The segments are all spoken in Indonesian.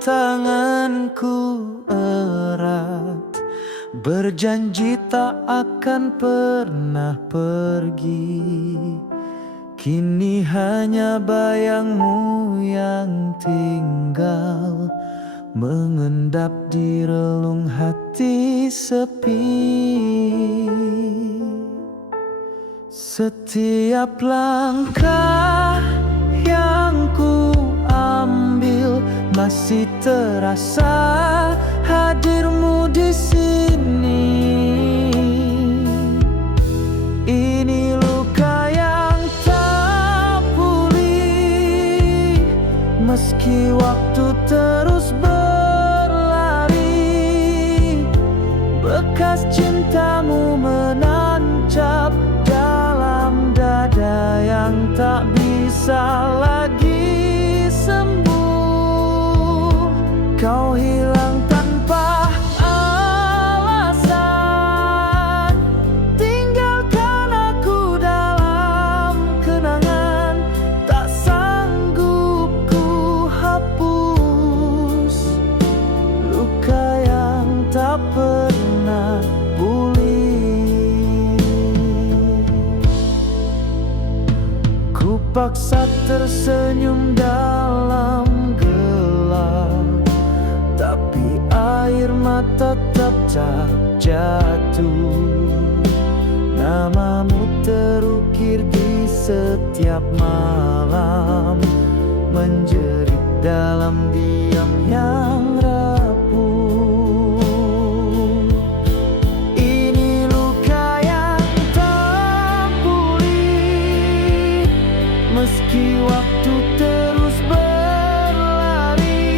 tanganku erat, berjanji tak akan pernah pergi. Kini hanya bayangmu yang tinggal mengendap di relung hati sepi. Setiap langkah yang ku ambil masih terasa hadirmu di sini. Ini luka yang tak pulih, meski waktu terus berlari. Bekas cintamu menancap dalam dada yang tak bisa lagi sembuh. Kau hilang tanpa alasan, tinggalkan aku dalam kenangan. Tak sanggup ku hapus luka yang tak pernah pulih. Ku paksa tersenyum dalam gelap, tapi air mata tetap jatuh. Namamu terukir di setiap malam, menjerit dalam diam yang rapuh. Ini luka yang tak pulih, meski waktu terus berlari.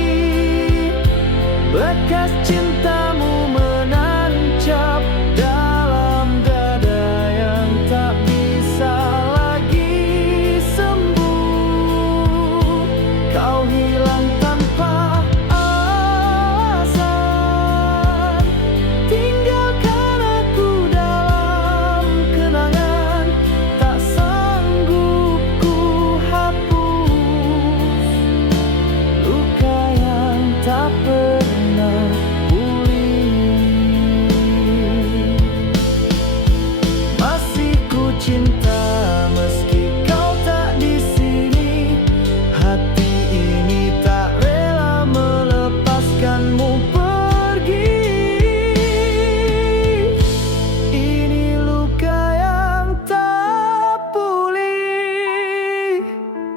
Bekas cintamu menancap dalam dada yang tak bisa lagi sembuh. Kau hilang tanpa alasan, tinggalkan aku dalam kenangan. Tak sanggup ku hapus luka yang tak pernah pulih. Masih ku cinta meski kau tak di sini. Hati ini tak rela melepaskanmu pergi. Ini luka yang tak pulih,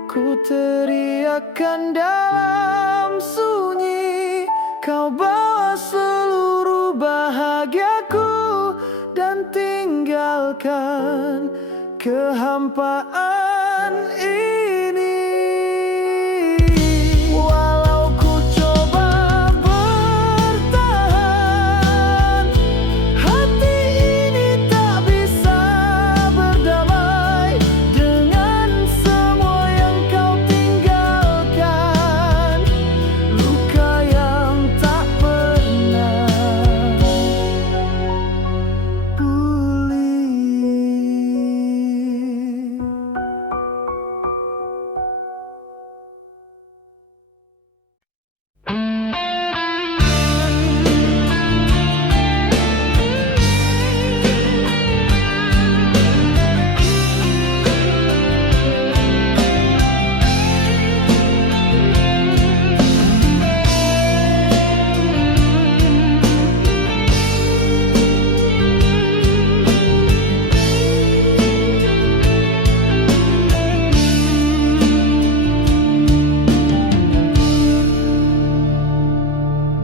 ku teriakkan dalam sunyi. Kau bawa seluruh bahagiaku dan tinggalkan kehampaan ini. Walau ku coba bertahan, hati ini tak bisa berdamai dengan semua yang kau tinggalkan. Luka yang tak pernah pulih.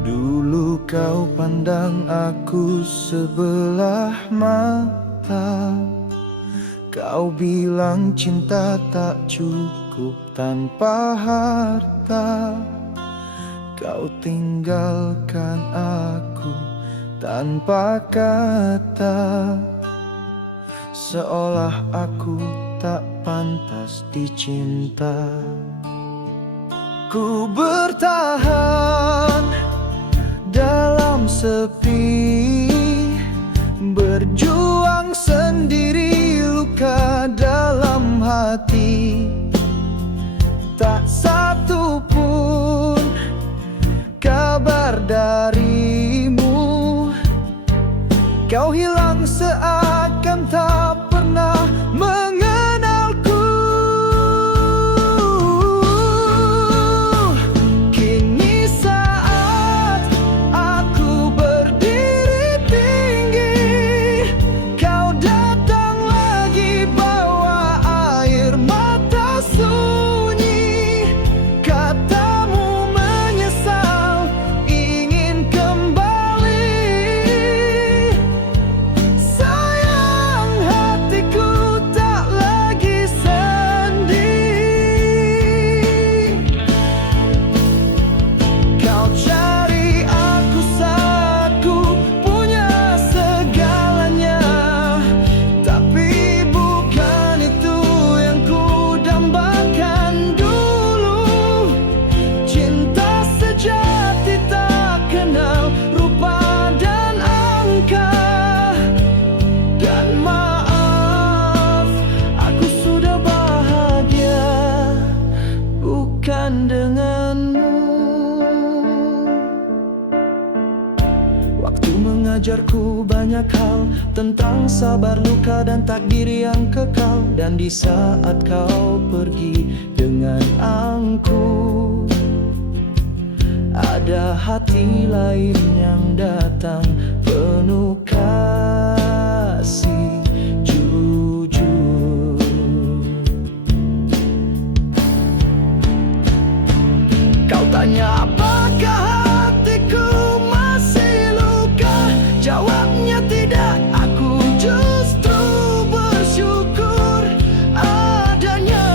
Dulu kau pandang aku sebelah mata. Kau bilang cinta tak cukup tanpa harta. Kau tinggalkan aku tanpa kata, seolah aku tak pantas dicinta. Ku bertahan dalam sepi, berjuang sendiri, luka dalam hati. Tak satu pun Kau hilang seakan tak pernah mengenalku. Kini saat aku berdiri tinggi, kau datang lagi bawa air mata sunyi. Katamu menyesal, ingin kembali. Sayang, hatiku tak lagi sendiri. Kau cari aku saat ku punya segalanya, tapi bukan itu yang ku dambakan dulu. Cinta sejati tak kenal rupa dan angka. Dan maaf, aku sudah bahagia bukan denganmu. Waktu mengajarku banyak hal tentang sabar, luka, dan takdir yang kekal. Dan di saat kau pergi dengan angku, ada hati lain yang datang penuh kasih jujur. Kau tanya apakah hatiku masih luka? Jawabnya tidak, aku justru bersyukur adanya.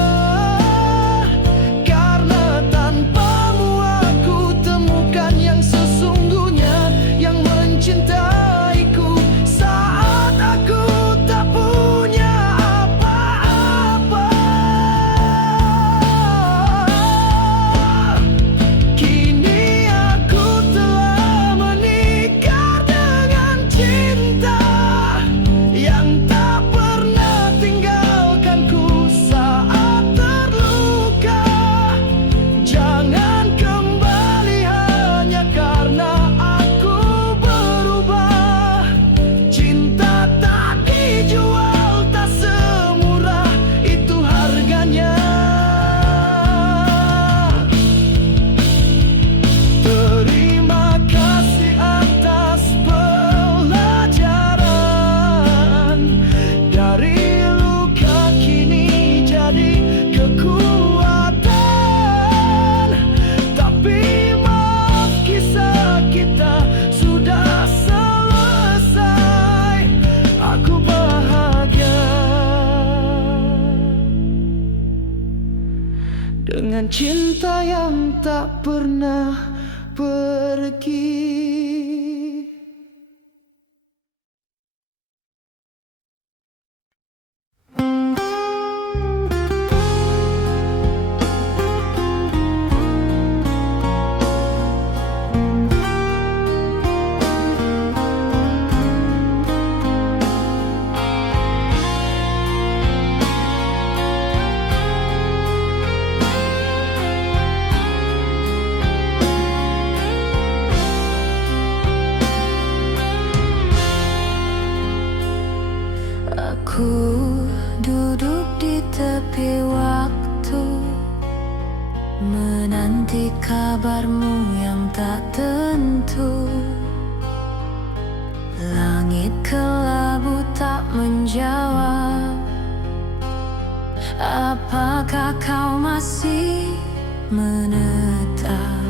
Karena tanpamu aku temukan yang sesungguhnya, yang mencintaiku saat aku tak punya apa-apa. Kini aku telah menikah dengan cinta yang tak pernah tinggalkanku saat terluka. Jangan kembali hanya karena aku berubah. Cinta tak dijual, tak semurah itu harganya. Terima kasih atas pelajaran. Dari luka kini jadi kekuatan. Tapi maaf, kisah kita sudah selesai. Aku bahagia dengan cinta yang tak pernah pergi. Aku duduk di tepi waktu, menanti kabarmu yang tak tentu. Langit kelabu tak menjawab. Apakah kau masih menetap?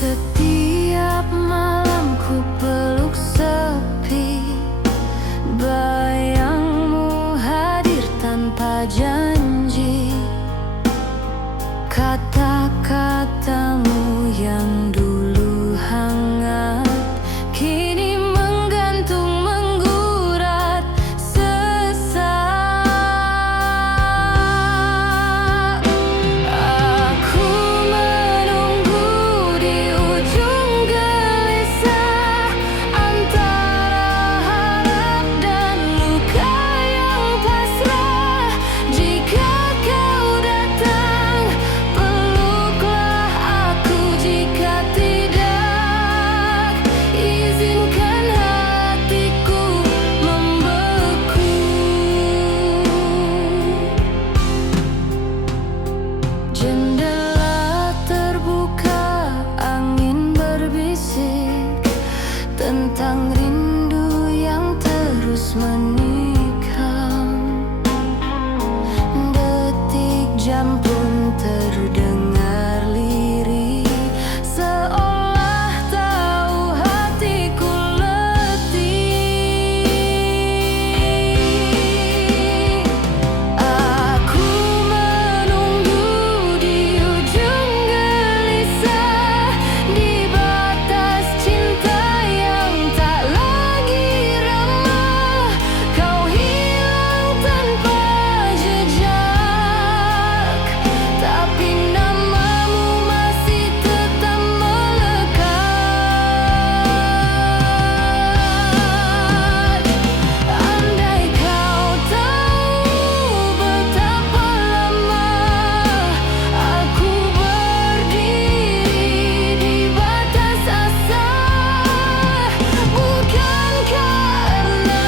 Setiap malam ku peluk sepi, bayangmu hadir tanpa janji. Kata-katamu yang dulu hangat kini menggantung, menggurat sesak. tentang rindu yang terus menikam. Detik jam pun terdengar lirih, seolah tahu hatiku letih. Aku menunggu di ujung gelisah, di batas cinta yang tak lagi ramah. Kau hilang tanpa jejak, tapi namamu masih tetap melekat. Andai kau tahu betapa lama aku berdiri di batas asa, bukan karena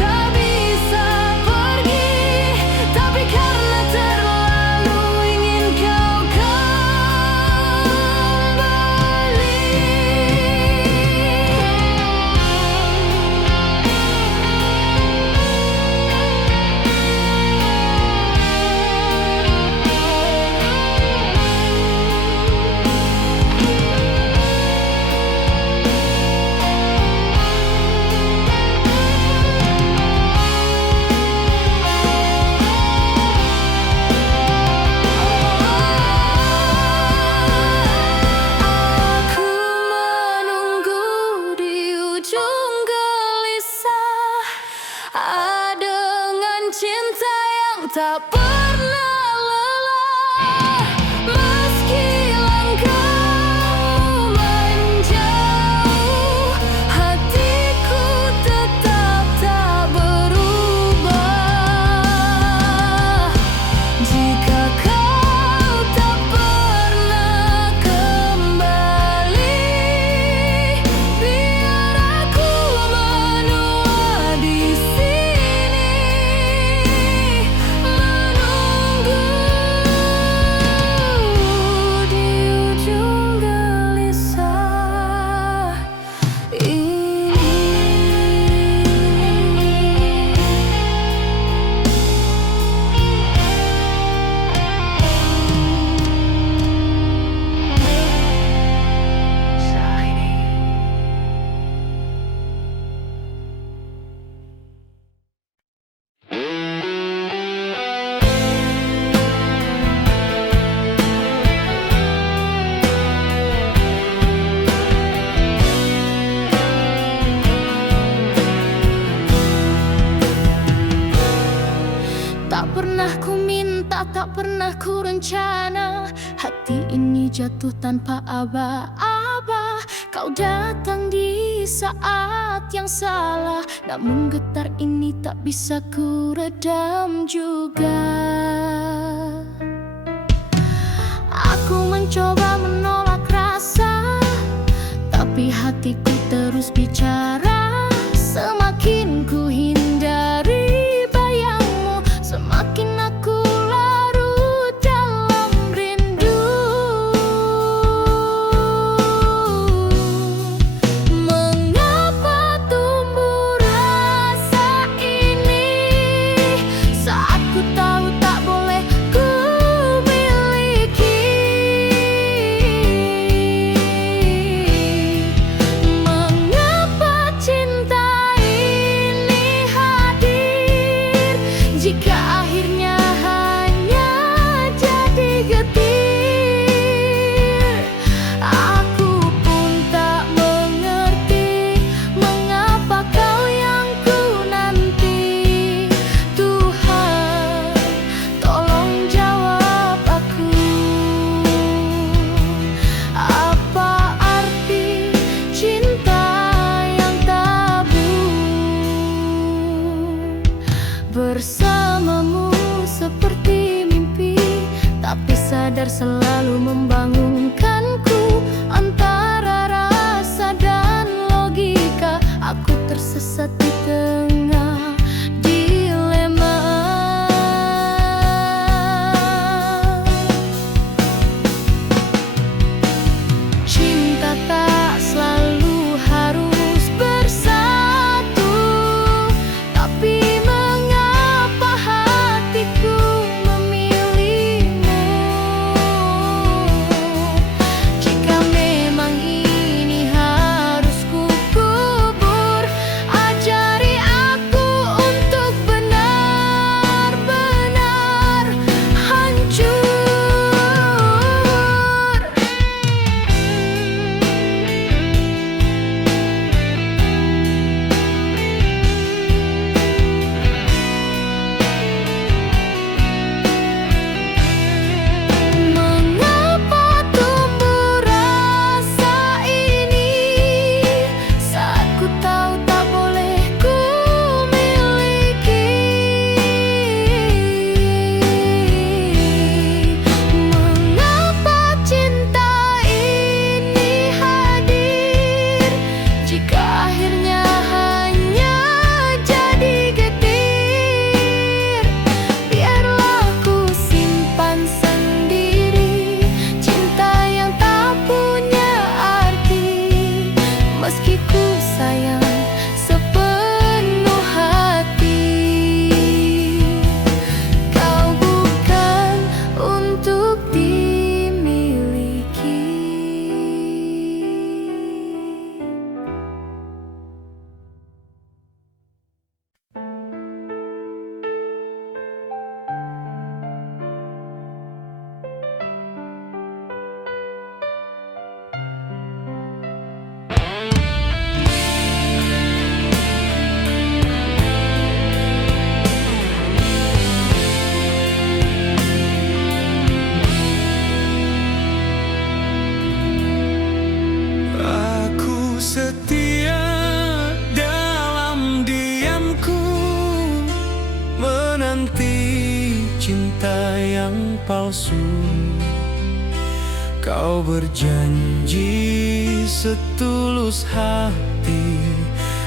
tak bisa pergi, tapi karena terlalu ingin kau Aku menunggu di ujung gelisah, dengan cinta yang tak pernah lelah. Meski langkahmu menjauh, hatiku tetap tak berubah. Jika kau tak pernah kembali, biar aku menua di sini, menunggu di ujung gelisah ini. Tak pernah ku minta, tak pernah ku rencana, hati ini jatuh tanpa aba-aba. Kau datang di saat yang salah, namun getar ini tak bisa ku redam juga. Aku mencoba menolak rasa, tapi hatiku terus bicara. Semakin ku hindari bayangmu, semakin aku larut dalam rindu. Mengapa tumbuh rasa ini saat ku tahu tak boleh ku miliki? Mengapa cinta sayang sepenuh hati. Kau bukan untuk dimiliki. Aku setia dalam diamku, menanti cinta yang palsu. Kau berjanji setulus hati,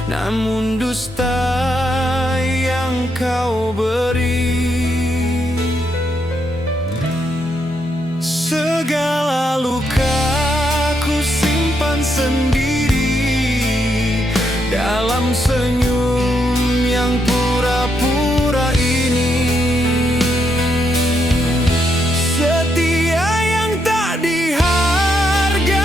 namun dusta yang kau beri. Segala luka ku simpan sendiri dalam senyum yang pura-pura ini. Setia yang tak dihargai,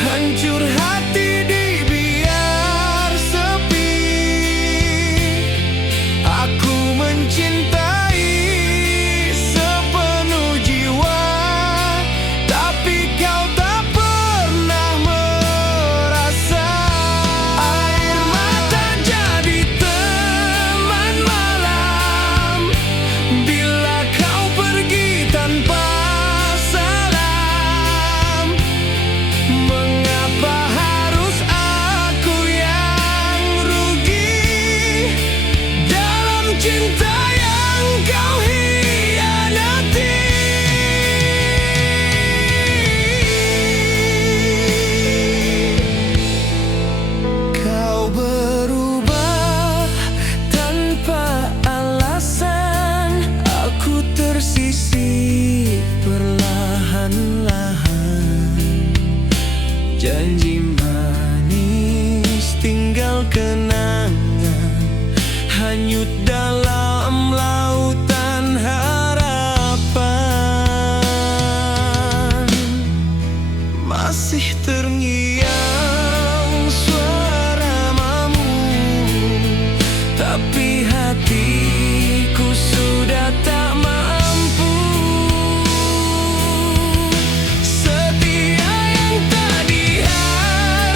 hancur hati dibiar sepi. Aku mencintai sepenuh jiwa, tapi kau tak pernah merasa. Air mata jadi teman malam bila kau pergi tanpa salam. Mengapa harus aku yang rugi dalam cinta yang kau hianati? Kau berubah tanpa alasan, aku tersisih perlahan-lahan. Janji manis tinggal kenangan, hanyut dalam lautan harapan. Masih terngiang suaramu, tapi hatiku sudah tak mampu. Setia yang tak dihargai,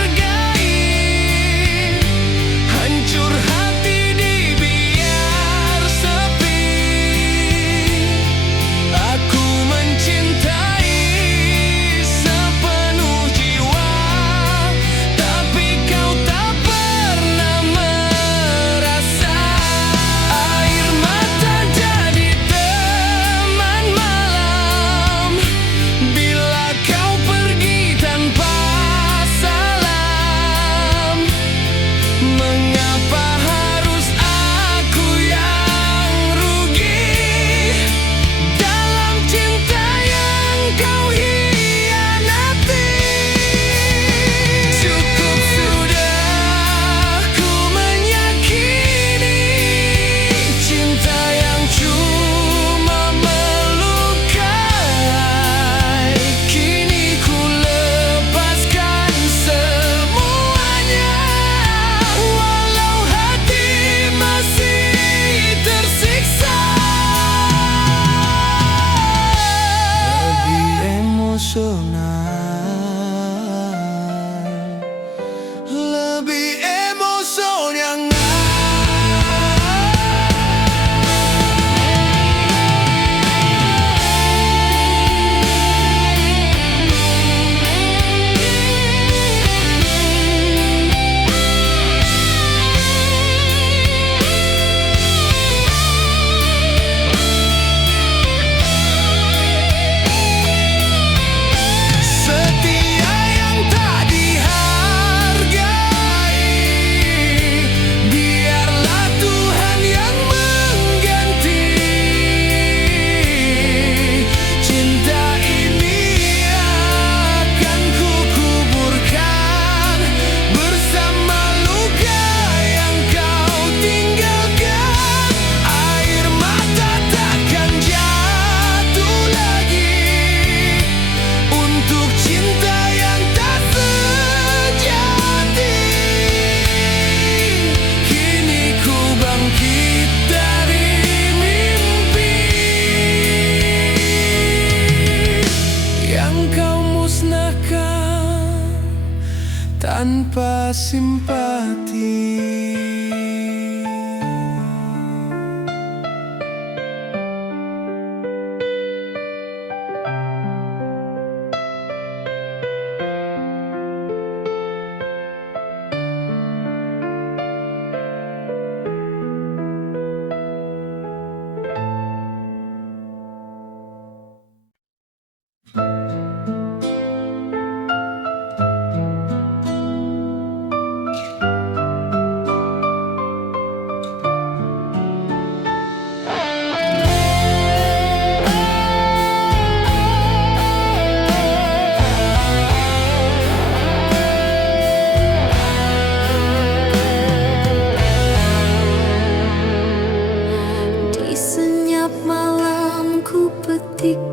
tanpa simpati.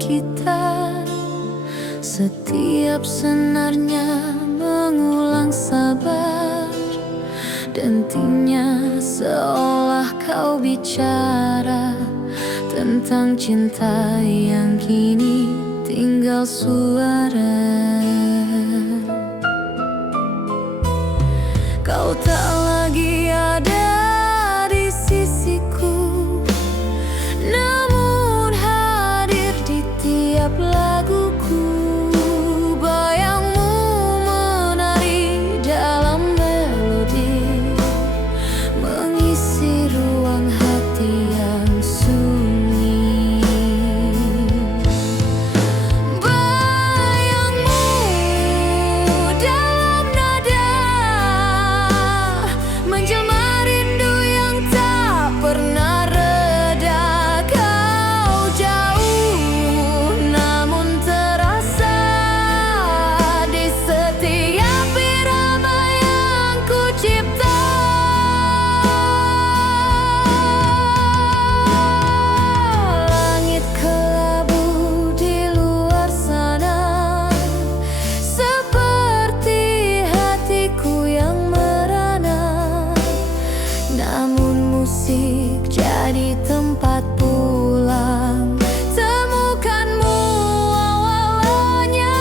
Kita setiap senarnya mengulang sabar, dan tinya seolah kau bicara tentang cinta yang kini tinggal suara. Kau tak lagi ada di sisiku, namun hadir di tiap laguku. Bayangmu menari dalam melodi, mengisi ruang hati yang sunyi. Bayangmu dalam nada menjelma rindu yang tak pernah reda. Kau jauh namun terasa di setiap irama yang ku cipta. Langit kelabu di luar sana, seperti hatiku yang merana. Namun musik jadi tempat pulang temukanmu awalnya.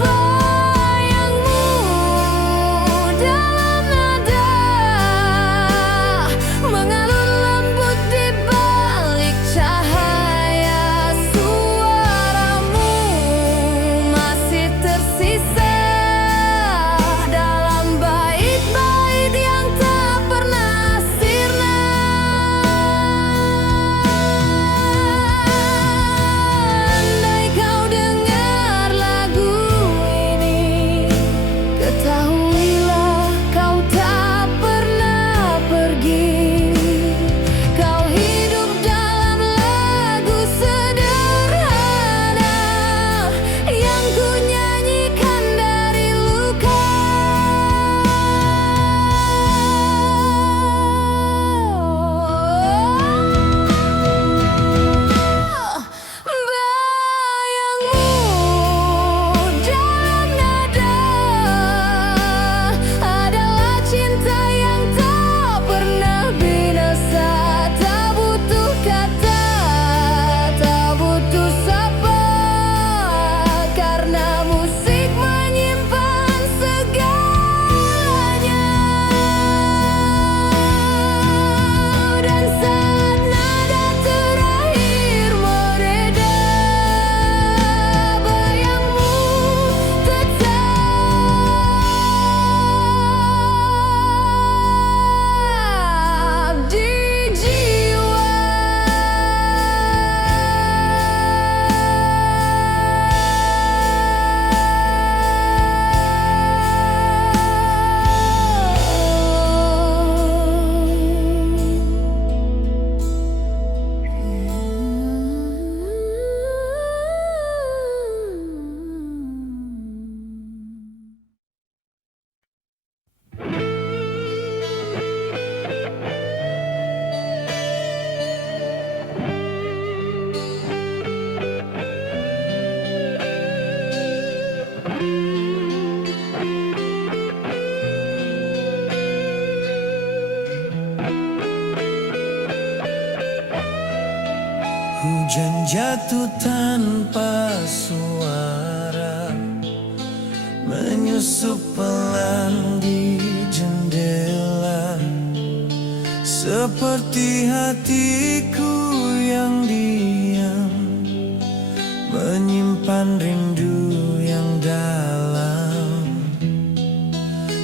Bayangmu dalam nada mengalun lembut di balik cahaya. Suaramu masih tersisa dalam bait-bait yang tak pernah sirna. Andai kau dengar lagu ini, ketahuilah kau tak pernah pergi. Kau hidup dalam lagu sederhana yang ku nyanyikan dari luka. Bayangmu dalam nada adalah cinta yang tak pernah binasa. Tak butuh kata, tak butuh sapa, karena musik menyimpan segalanya. Dan saat nada terakhir mereda, bayangmu tetap di jiwa. Hujan jatuh tanpa suara, menyusup pelan di jendela, seperti hatiku yang diam, menyimpan rindu yang dalam.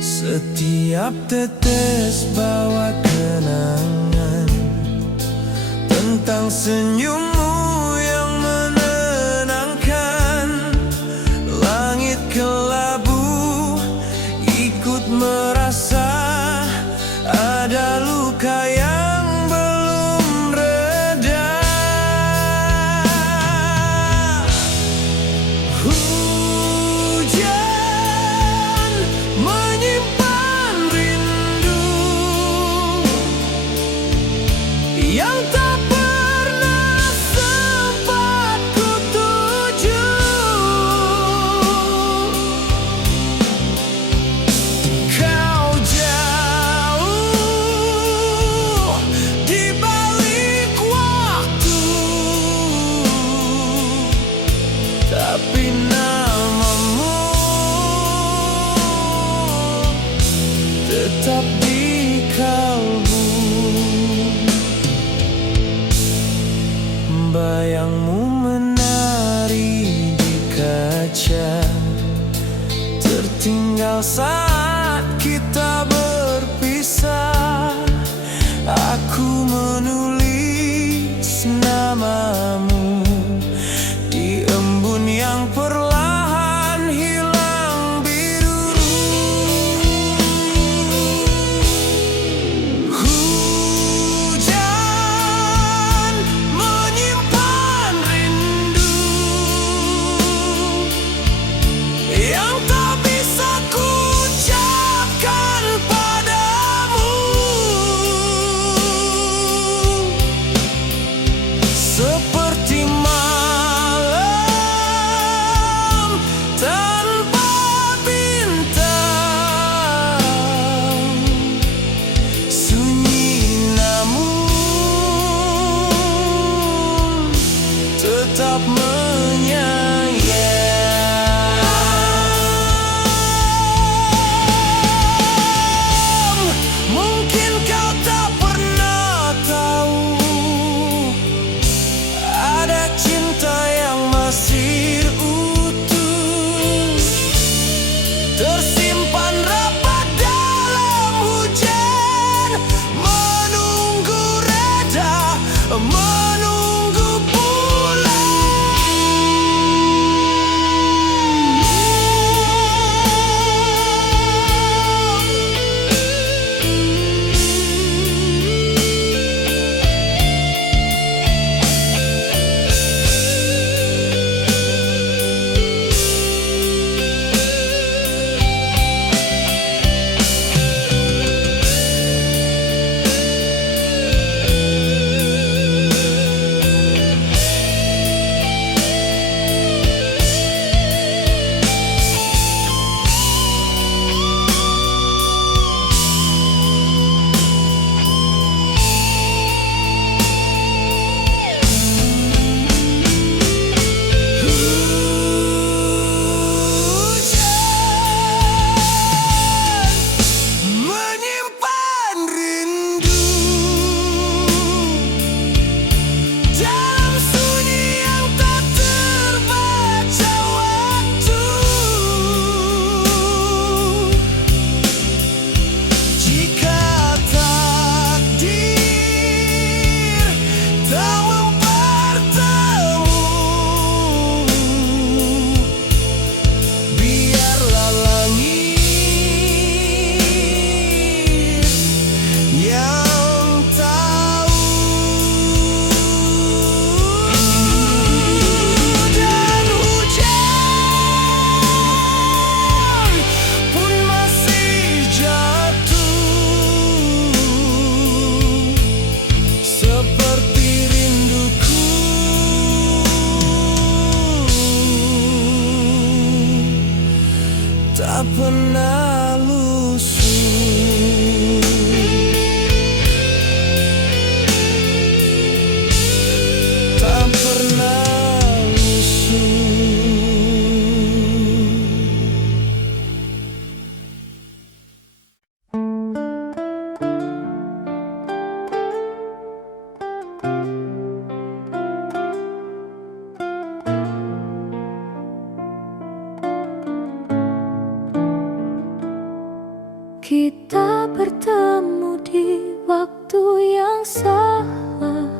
Setiap tetes bawa kenangan tentang senyummu yang menenangkan. Langit kelabu ikut merasa ada luka yang belum reda. Hujan menyimpan rindu yang tak pernah sempat ku tuju. Kau jauh di balik waktu, tapi namamu tetap di kalbu. Bayangmu menari di kaca, tertinggal saat kita berpisah. Aku menulis namamu di embun yang perlahan hilang biru. Hujan menyimpan rindu yang tak bisa ku ucapkan padamu. Seperti malam tanpa bintang, sunyi namun tetap menyayang. Mungkin kau tak pernah tahu, ada cinta yang masih utuh, tersimpan rapat dalam hujan, menunggu reda, menunggu pulang. Menyimpan rindu dalam sunyi yang tak terbaca waktu. Jika takdir tak mempertemu, biarlah langit yang tahu. Dan hujan pun masih jatuh, seperti rinduku tak pernah lusuh. Tak pernah lusuh. Kita bertemu di waktu yang salah,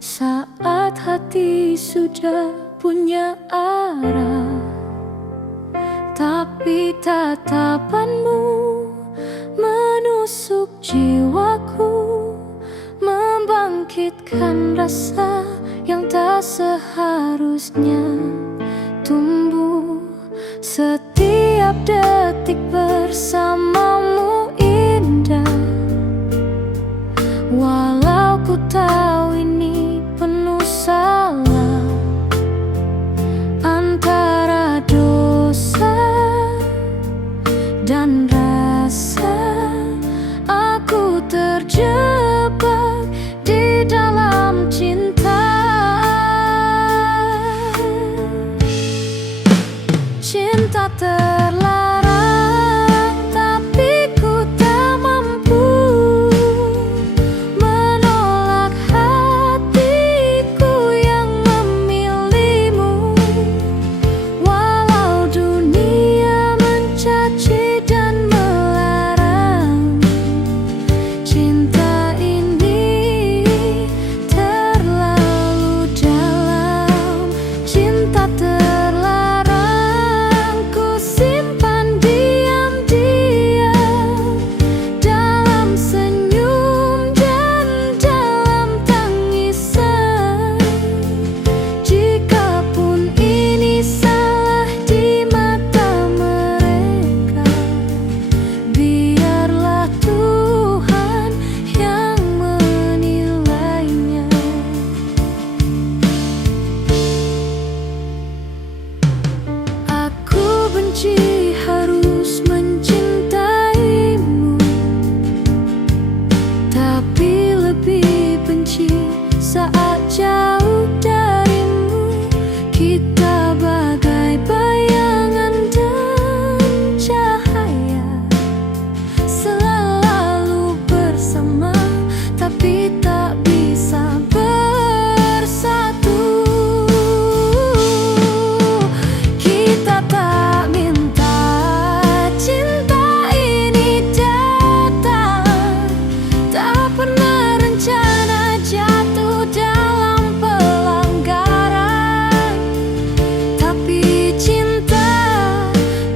saat hati sudah punya arah. Tapi tatapanmu menusuk jiwaku, membangkitkan rasa yang tak seharusnya tumbuh. Setiap detik bersamamu indah, walau ku tahu ini penuh salah. Antara dosa dan rasa, aku terjebak di dalam cinta. Cinta terlarang, tapi ku tak mampu menolak hatiku yang memilihmu. Walau dunia mencaci dan melarang, cinta ini terlalu dalam. Cinta terlarang, ku simpan diam-diam dalam senyum dan dalam tangisan. Jikapun ini salah di mata mereka, biarlah Tuhan yang menilainya. Aku benci harus mencintaimu, tapi lebih benci saat jauh darimu. Kita bagai bayangan dan cahaya, selalu bersama tapi tak bisa bersatu. Kita tak minta cinta ini datang, tak pernah rencana jatuh dalam pelanggaran. Tapi cinta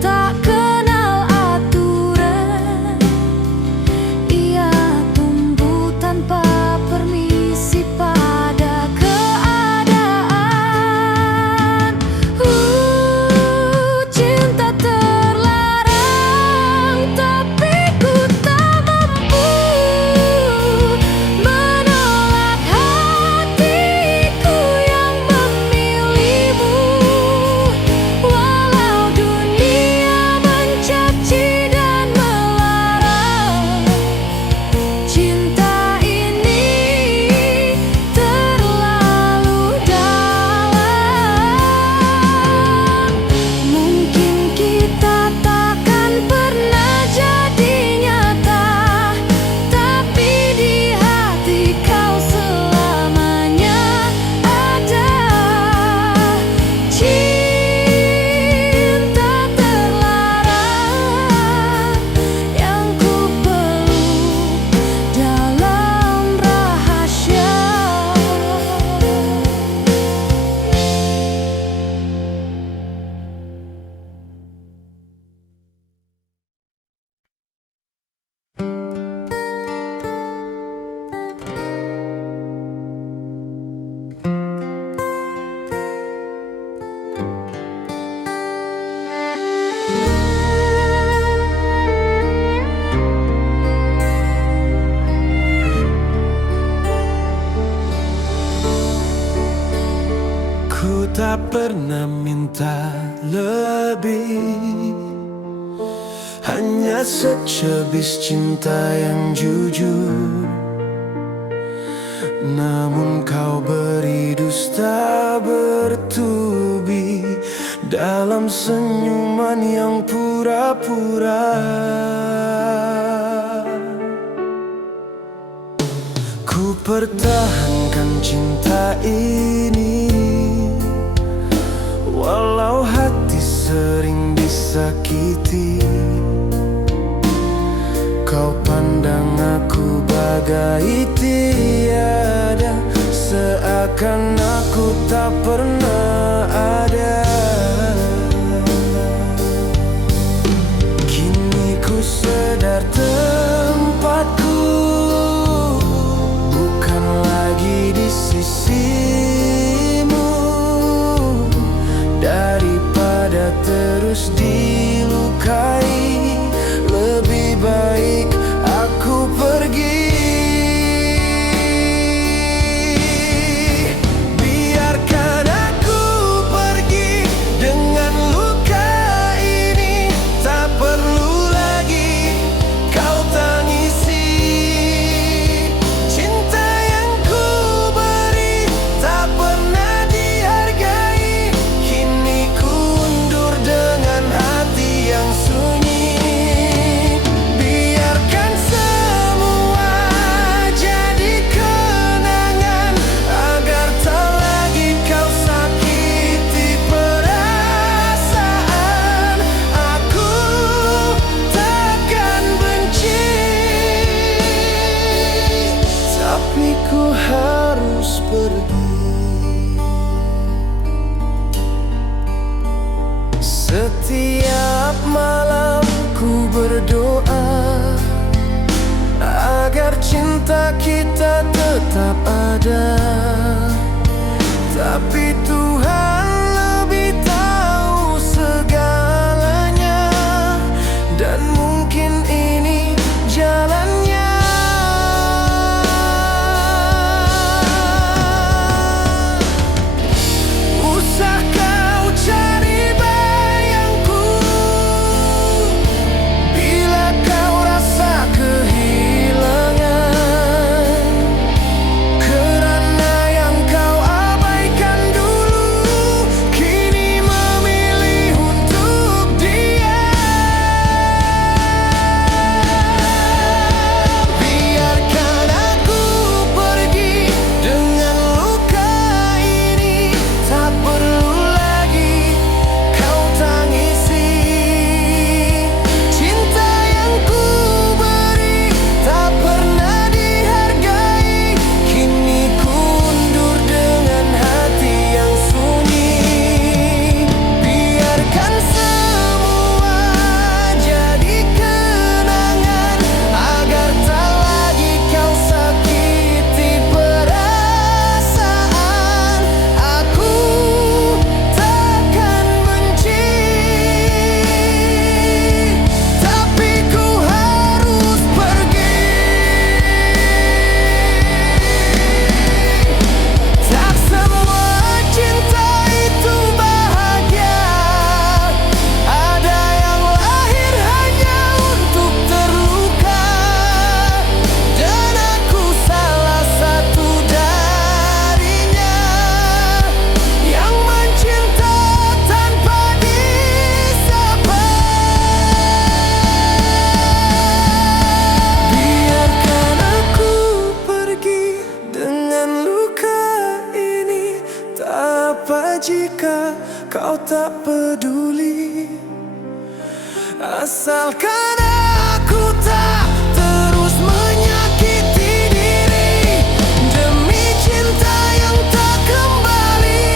tak kenal aturan, ia tumbuh tanpa permisi pada keadaan. Cinta terlarang, tapi ku tak mampu menolak hatiku yang memilihmu. Walau dunia mencaci dan melarang, cinta ini terlalu dalam. Mungkin kita takkan pernah jadi nyata, tapi di hati kau selamanya ada. Cinta terlarang yang ku peluk dalam rahasia. Ku tak pernah minta lebih, hanya secebis cinta yang jujur. Namun kau beri dusta bertubi dalam senyuman yang pura-pura. Ku pertahankan cinta ini, walau hati sering disakiti. baik tiada, seakan aku tak pernah ada. Kini ku sadar tempatku bukan lagi di sisimu. Daripada terus dilukai, lebih baik aku pergi. Biarkan aku pergi dengan luka ini, tak perlu lagi kau tangisi. Cinta yang ku beri tak pernah dihargai, kini ku undur dengan hati yang sunyi. Biarkan semua jadi kenangan, agar tak lagi kau sakiti perasaan. Aku takkan benci, tapi ku harus pergi. Setiap malam ku berdoa agar cinta kita tetap ada, tapi Tuhan lebih tahu segalanya, dan mungkin ini jalannya. Usah kau cari bayangku bila kau rasa kehilangan, kerana yang kau abaikan dulu kini memilih untuk diam. Biarkan aku pergi dengan luka ini, tak perlu lagi kau tangisi. Cinta yang ku beri tak pernah dihargai, kini ku undur dengan hati yang sunyi. Biarkan semua jadi kenangan, agar tak lagi kau sakiti perasaan. Aku takkan benci, tapi ku harus pergi. Tak semua cinta itu bahagia, ada yang lahir hanya untuk terluka, dan aku salah satu darinya yang mencinta tanpa disapa. Biarkan aku pergi dengan luka ini, tak apa jika kau tak peduli, asalkan aku tak terus menyakiti diri demi cinta yang tak kembali.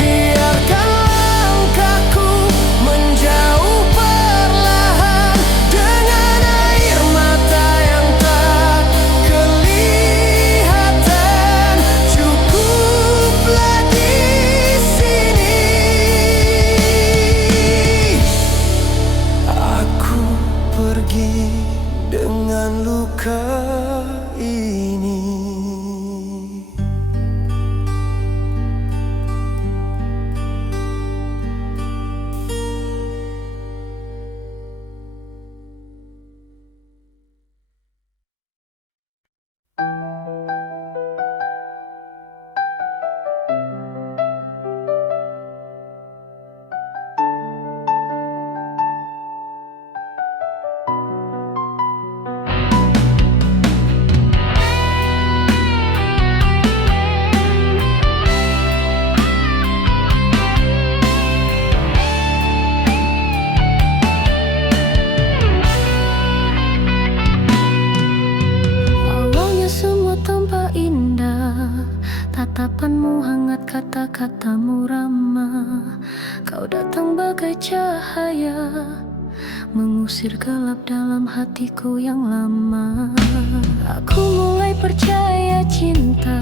Biarkan langkahku menjauh perlahan, dengan air mata yang tak kelihatan. Cukuplah di sini, aku Kau datang bagai cahaya, mengusir gelap dalam hatiku yang lama. Aku mulai percaya cinta,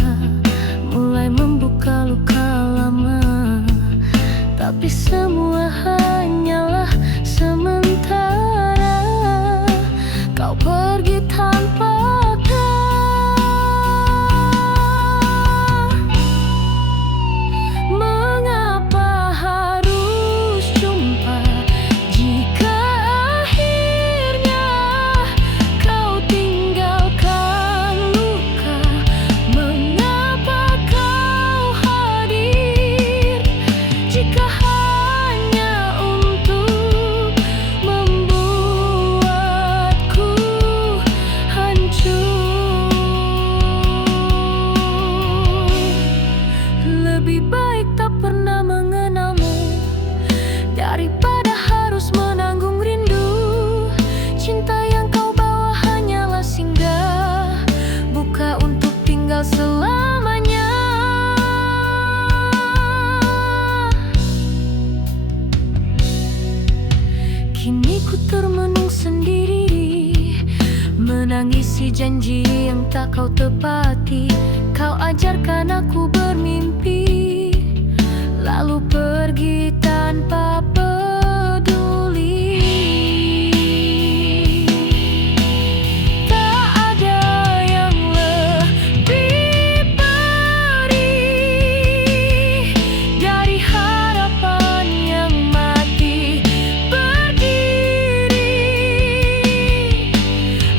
mulai membuka luka lama. Tapi semua hanyalah sementara. Kau pergi tanpa daripada harus menanggung rindu. Cinta yang kau bawa hanyalah singgah, bukan untuk tinggal selamanya. Kini ku termenung sendiri, menangisi janji yang tak kau tepati. Kau ajarkan aku bermimpi, lalu pergi tanpa peduli. Tak ada yang lebih perih dari harapan yang mati berdiri.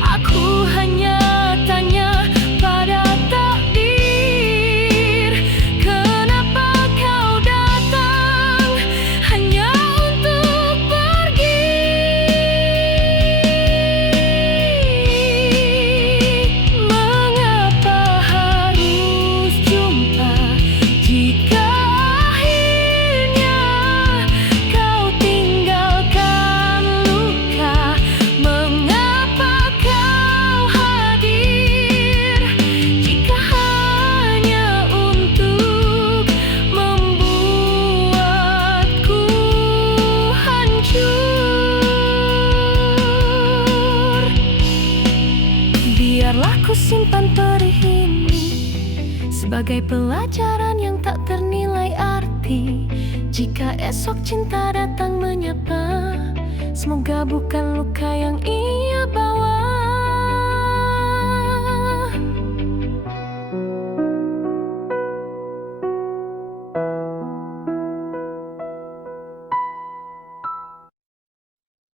Aku hanya tanya pada takdir, kenapa kau datang hanya untuk pergi? Mengapa harus jumpa jika akhirnya kau tinggalkan luka? Mengapa kau hadir jika hanya untuk membuatku hancur? Biarlah ku simpan perih ini sebagai pelajaran yang tak ternilai arti. Jika esok cinta datang menyapa, semoga bukan luka yang ia bawa.